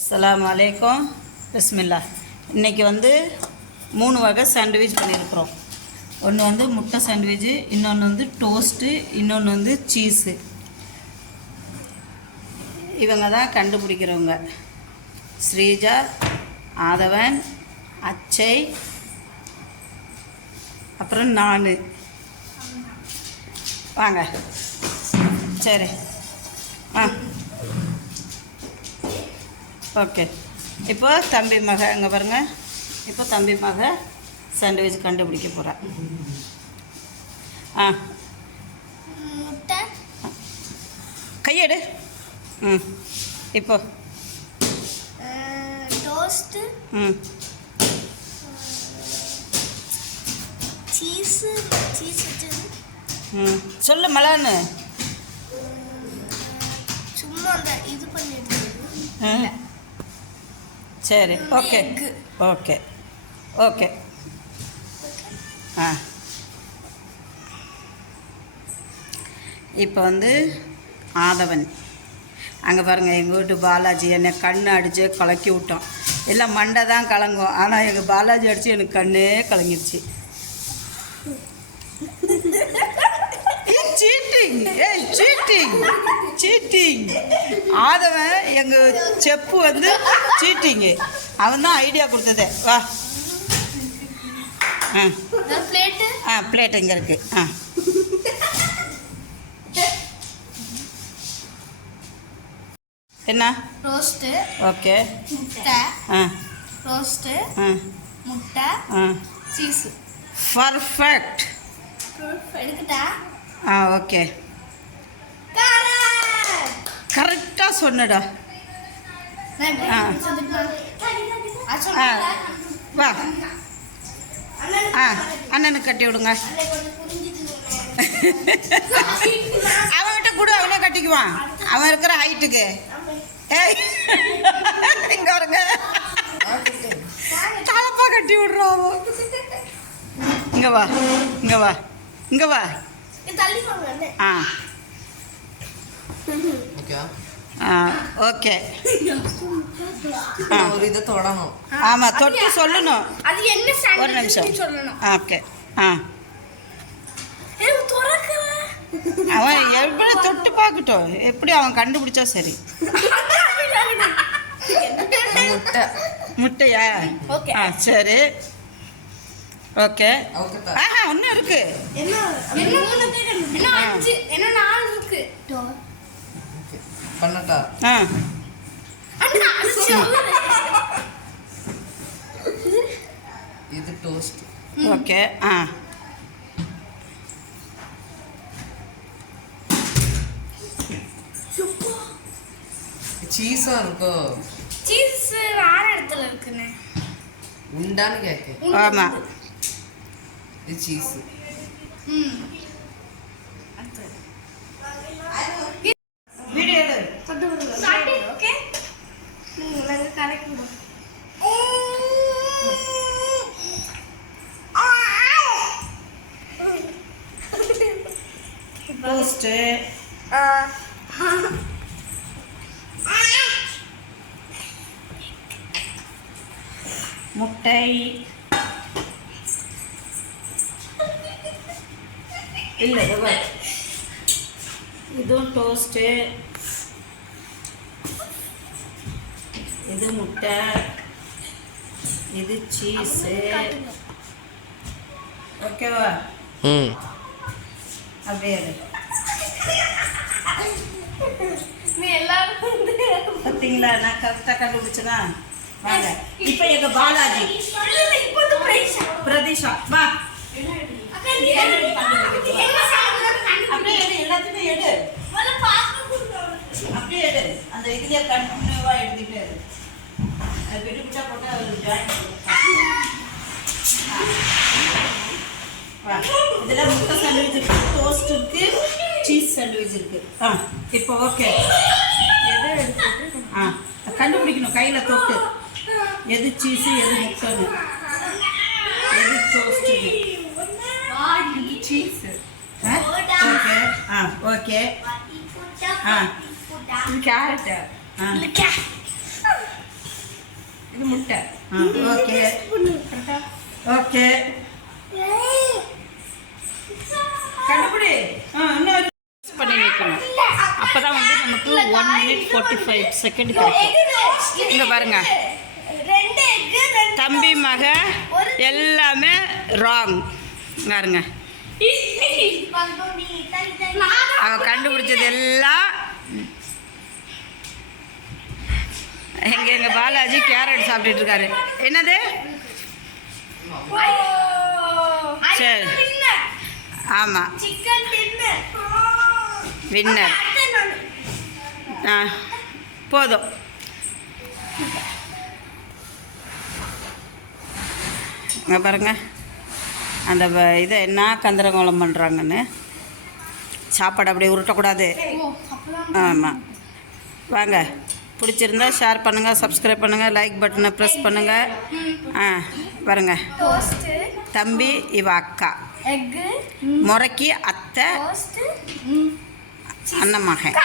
அஸ்ஸலாமு அலைக்கும். பிஸ்மில்லா. இன்றைக்கி வந்து 3 வகை சாண்ட்விச் பண்ணியிருக்கிறோம். ஒன்று வந்து முட்டை சாண்ட்விட்சு, இன்னொன்று வந்து டோஸ்ட்டு, இன்னொன்று வந்து சீஸு. இவங்க தான் கண்டுபிடிக்கிறவங்க. ஸ்ரீஜா, ஆதவன், அச்சய், அப்புறம் நான். வாங்க. சரி. ஓகே. இப்போ தம்பி மக இங்கே பாருங்கள். இப்போ தம்பி மக சாண்ட்விச் கண்டுபிடிக்க போகிறேன். கையெடு. இப்போ டோஸ்ட்டு, சீஸு சொல்லு மலான்னு. சும்மா அந்த இது பண்ணிடுது. சரி. Okay okay okay. இப்போ வந்து ஆதவன் அங்கே பாருங்கள். எங்கள் வீட்டு பாலாஜி என்னை கண் அடித்து கலக்கி விட்டோம். எல்லாம் மண்டை தான் கலங்கும், ஆனால் எங்கள் பாலாஜி அடித்து எனக்கு கண்ணே கலங்கிடுச்சு. Cheating cheating cheating. ஆதவன் எங்கள் செப்பு வந்து சீட்டிங்கு. அவன் தான் ஐடியா கொடுத்ததே. வா. பிளேட் இங்கே இருக்குது. என்ன? ரோஸ்ட்டு. ஓகே. முட்டை. ரோஸ்ட்டு, முட்டை, சீஸு. பர்ஃபெக்ட். எடுக்கட்டா? ஓகே. கரெக்டாக சொன்னடா. வா. அண்ணனுக்கு கட்டி விடுங்க. அவன்கிட்ட கூட அவனே கட்டிக்குவான், அவன் இருக்கிற ஹைட்டுக்கு. இங்கே வருங்க. தலைப்பா கட்டி விடுறான். இங்கே வா, இங்கே வா, இங்கே வா. ஓகே. ஒரு இதை தொடணும். ஆமாம், தொட்டு சொல்லணும். ஒரு நிமிஷம். ஓகே. அவன் எப்படி தொட்டு பார்க்கட்டும், எப்படி அவன் கண்டுபிடிச்சா சரி. முட்டை. முட்டையா? சரி. ஓகே. ஒன்றும் இருக்கு. பண்ணட்டா? இது டோஸ்ட். ஓகே. சீஸா இருக்கோ? சீஸ் வேற இடத்துல இருக்குன்னு உண்டான்னு கேட்க. ஆமா, இது சீஸ். வீடியோ எடு. ஓகே. நீங்க கரெக்ட். டோஸ்ட், முட்டை, இல்லை இதுவும் டோஸ்ட்டு, இது முட்டை, இது சீஸு. ஓகேவா? அப்படியே பார்த்தீங்களா, நான் கரெக்டாக கண்டுபிடிச்சனா? வாங்க. இப்போ எங்கள் பாலாஜி பிரதீஷா வா. அப்படியே எடு, எல்லாத்தையுமே எடு. அப்படியே எடு. அந்த இதுலேயே கண்டினியூவாக எடுத்துக்கிட்டே இரு. அது விட்டு விட்டா போட்டால் அவர் ஜாயின் வா. இதில் முட்டை சாண்ட்விச் இருக்குது, டோஸ்ட் இருக்குது, சீஸ் சாண்ட்விச் இருக்குது. இப்போ ஓகே. கண்டுபிடிக்கணும் கையில் தொட்டு, எது சீஸு எது முட்டைன்னு, எது toast. Cheese. Okay. Okay. Carrot. முட்டை ஓகே ஓகே கண்டுபிடி இன்னொரு பண்ணி வைக்கணும் அப்போ தான் வந்து நமக்கு 1 minute 45 செகண்ட் கிடைக்கும் இங்கே பாருங்க தம்பி மக எல்லாமே ராங் பாருங்க அவன் கண்டுபிடிச்சது எல்லாம் எங்கள் பாலாஜி கேரட் சாப்பிட்டுட்டு இருக்காரு என்னது சரி ஆமாம் வின்னர் போதும் இங்கே பாருங்க அந்த இதை என்ன கந்தரங்கோலம் பண்ணுறாங்கன்னு சாப்பாடு அப்படியே உருட்டக்கூடாது ஆமாம் வாங்க பிடிச்சிருந்தா ஷேர் பண்ணுங்கள் சப்ஸ்கிரைப் பண்ணுங்கள் லைக் பட்டனை ப்ரெஸ் பண்ணுங்கள் பாருங்க தம்பி இவ அக்கா முறைக்கு அத்தை அண்ணன் மகன்